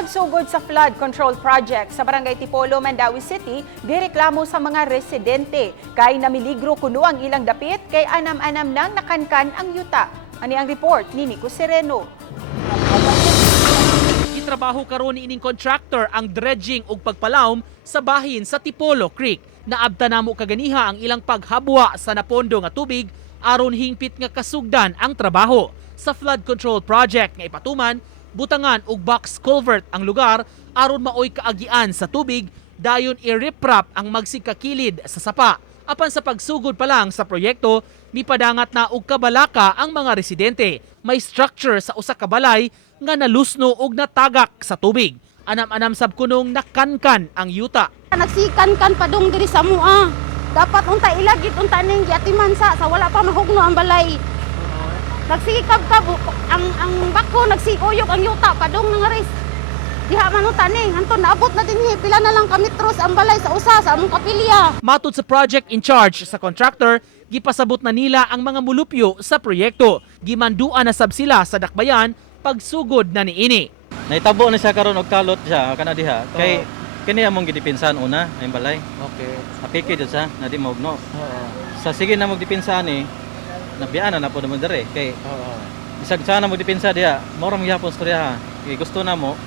pagsugod sa flood control project sa Barangay Tipolo, Mandawi City, direklamo sa mga residente. Kay namiligro kuno ang ilang dapit, kay anam-anam nang nakankan ang yuta. Ani ang report ni Nico Sereno. Itrabaho karon ni ining contractor ang dredging ug pagpalawom sa bahin sa Tipolo Creek. Naabta namo kaganiha ang ilang paghabwa sa napondo nga tubig aron hingpit nga kasugdan ang trabaho. Sa flood control project nga ipatuman, butangan ug box culvert ang lugar aron maoy kaagian sa tubig, dayon i-riprap ang magsikakilid sa sapa. Apan sa pagsugod pa lang sa proyekto, mipadangat na og kabalaka ang mga residente. May structure sa usa ka balay nga nalusno og natagak sa tubig. Anam-anam sab kunong nakankan ang yuta. Nagsikan-kan padung diri sa mua. Dapat unta ilagit unta ning giatiman sa wala pa mahugno ang balay. Nagsikab-kab ang bako nagsiuyog ang yuta padung nga ris. Diha man unta ning anton naabot na dinhi pila na lang ka metros ang balay sa usa sa among kapilya. Matod sa project in charge sa contractor, gipasabot na nila ang mga mulupyo sa proyekto. Gimanduan na sab sila sa dakbayan pagsugod na niini. Naitabo na siya karon og kalot siya kana diha kay kini among gidipinsan una ang balay. Okay. Apiki jud sa na di maugno. Sa sige na magdipinsa ni nabiyaan na po naman dire kay isag sana magdipinsa diha mao ra gyapon storya. Kay gusto na mo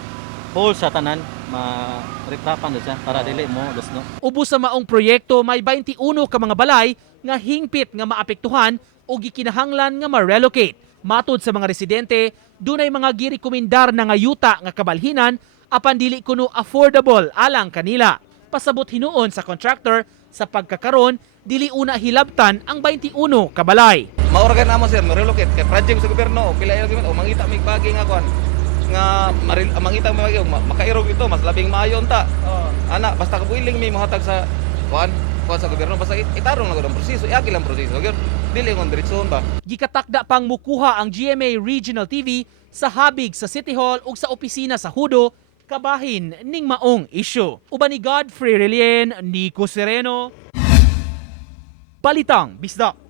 whole sa tanan ma-retrapan siya para dili mo lusno. Ubos sa maong proyekto may 21 ka mga balay nga hingpit nga maapektuhan o gikinahanglan nga ma-relocate. Matod sa mga residente, dunay mga girekomendar na nga yuta nga kabalhinan apan dili kuno affordable alang kanila. Pasabot hinuon sa contractor sa pagkakaron dili una hilabtan ang 21 ka balay. Maorgan namo sir, ma-relocate kay project sa gobyerno o pila o mangita mig bagi nga kon nga mangita mig bagi makairog ito mas labing maayo unta. Ana basta kabuiling mi mohatag sa kuan sa gobyerno basta itarong na gud ang proseso, iagi lang proseso. Gyud dili ngon diretsohon ba. Gikatakda pang mukuha ang GMA Regional TV sa habig sa City Hall ug sa opisina sa Hudo kabahin ning maong issue. Uban ni Godfrey Relien, Nico Sereno, Balitang Bisdak.